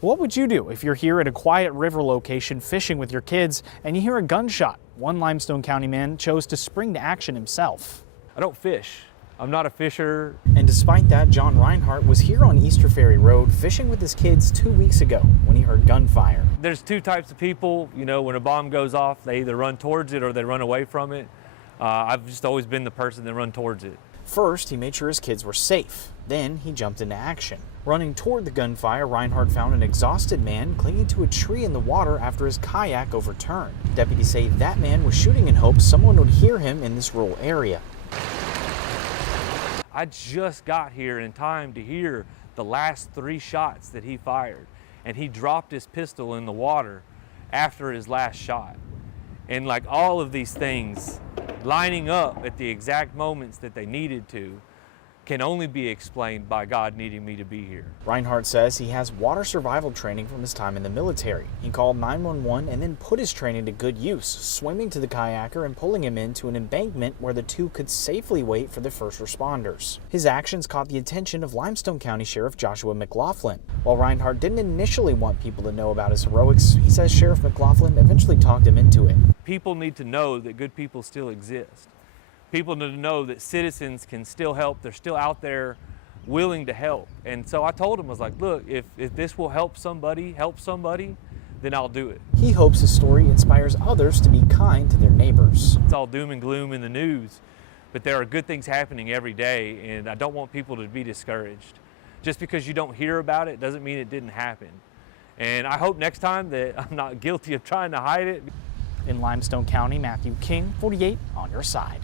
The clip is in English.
What would you do if you're here at a quiet river location fishing with your kids and you hear a gunshot? One Limestone County man chose to spring to action himself. I don't fish. I'm not a fisher. And despite that, John Reinhardt was here on Easter Ferry Road fishing with his kids 2 weeks ago when he heard gunfire. There's two types of people. You know, when a bomb goes off, they either run towards it or they run away from it. I've just always been the person that run towards it. First, he made sure his kids were safe. Then he jumped into action. Running toward the gunfire, Reinhardt found an exhausted man clinging to a tree in the water after his kayak overturned. Deputies say that man was shooting in hopes someone would hear him in this rural area. I just got here in time to hear the last 3 shots that he fired, and he dropped his pistol in the water after his last shot. And like all of these things lining up at the exact moments that they needed to can only be explained by God needing me to be here. Reinhardt says he has water survival training from his time in the military. He called 911 and then put his training to good use, swimming to the kayaker and pulling him into an embankment where the two could safely wait for the first responders. His actions caught the attention of Limestone County Sheriff Joshua McLaughlin. While Reinhardt didn't initially want people to know about his heroics, he says Sheriff McLaughlin eventually talked him into it. People need to know that good people still exist. People need to know that citizens can still help. They're still out there willing to help. And so I told him, I was like, look, if this will help somebody, then I'll do it. He hopes his story inspires others to be kind to their neighbors. It's all doom and gloom in the news, but there are good things happening every day, and I don't want people to be discouraged. Just because you don't hear about it doesn't mean it didn't happen. And I hope next time that I'm not guilty of trying to hide it. In Limestone County, Matthew King, 48 on your side.